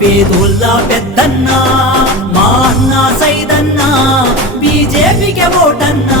పేదోళ్ళ పెద్దన్నా మా అన్న సైదన్నా బీజేపీకి ఓటన్నా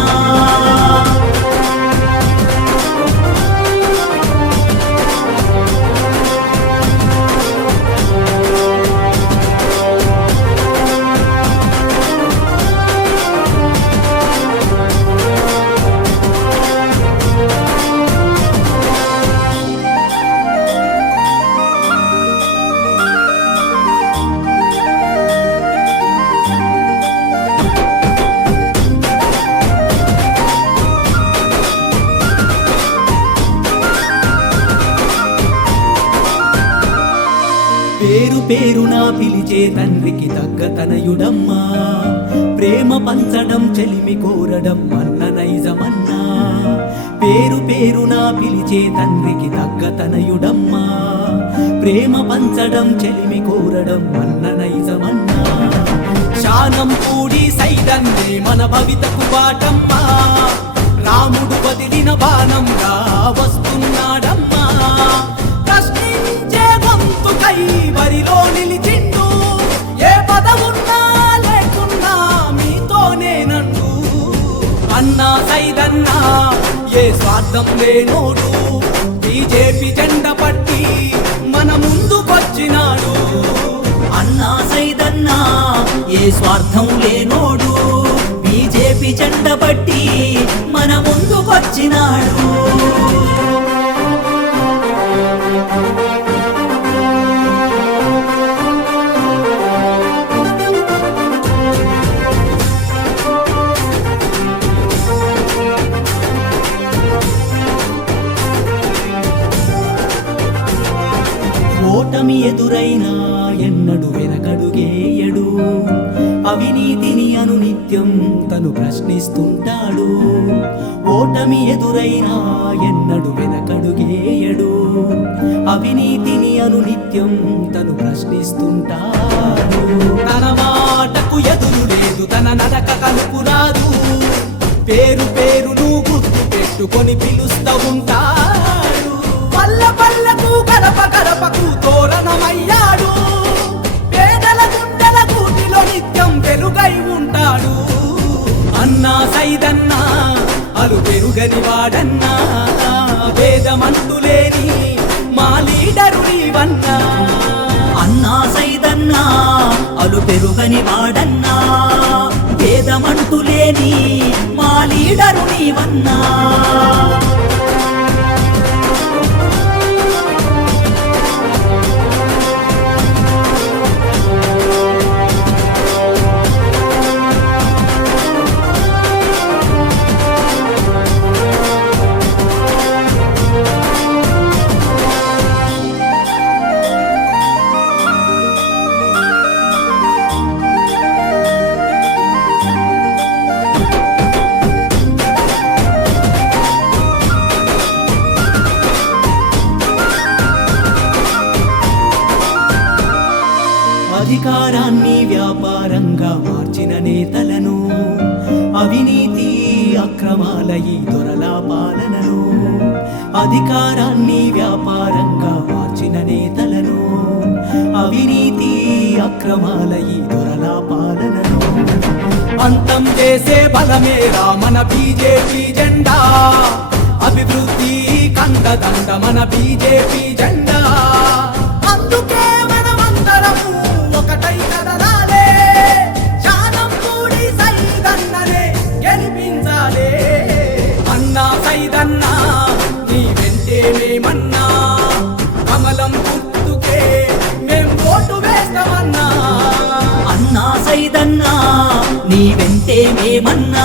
పేరు పేరునా పిలిచే తండ్రికి తగ్గ తనయుడమ్మా ప్రేమ పంచడం చెలిమి కోరడం అన్న నైజమన్నా పేరు పేరునా పిలిచే తండ్రికి తగ్గ తనయుడమ్మా ప్రేమ పంచడం చెలిమి కోరడం అన్న నైజమన్నా శానం కూడి సైదన్నే మన భవితకు బాటమ్మా రాముడు వదిలిన బాణంగా వస్తున్నాడమ్మా బరిలో నిలిచిండు ఏ పదవున్నా లేకున్నా మీతోనేనండు అన్నా సైదన్నా ఏ స్వార్థం లేనోడు బీజేపీ జెండా పట్టి మన ముందుకొచ్చినాడు అన్నా సైదన్నా ఏ స్వార్థం లేనోడు బీజేపీ జెండా పట్టి మన ముందుకొచ్చినాడు ఓటమి ఎదురైనా ఎన్నడు వెనకడుగేయడు అవినీతిని అనునిత్యం తను ప్రశ్నిస్తుంటాడు ఓటమి ఎదురైనా ఎన్నడు వెనకడుగేయడు అవినీతిని అనునిత్యం తను ప్రశ్నిస్తుంటాడు తన మాటకు ఎదురు లేదు తన నడక కలుపు రాదు పేరు పేరును గుర్తు పెట్టుకొని పిలుస్తూ ఉంటాడు పల్ల పల్లకు గడప గడపకు తోరణమయ్యాడు పేదల గుండెల గూటిలో నిత్యం వెలుగై ఉంటాడు అన్నా సైదన్నా అలు పెరుగని వాడన్నా వేదమంటూ లేని మా లీడరు నీవన్నా అన్నా సైదన్నా అలు పెరుగని వాడన్నా వేదమంటూ లేని మా లీడరు నీవన్నా అధికారాన్ని వ్యాపారంగా మార్చిన నేతలను అవినీతి అక్రమాల ఈ దొరల పాలనను అధికారాన్ని వ్యాపారంగా మార్చిన నేతలను అవినీతి అక్రమాల ఈ దొరల పాలనను అంతం చేసే బలమేరా మన బీజేపీ జెండా అభివృద్ధి కందదండ మన బీజేపీ జెండా అందుకే సైదన్నా నీ వెంటే మేమన్నా కమలం గుర్తుకే మేం ఓటు వేస్తామన్నా అన్నా సైదన్నా నీ వెంటే మేమన్నా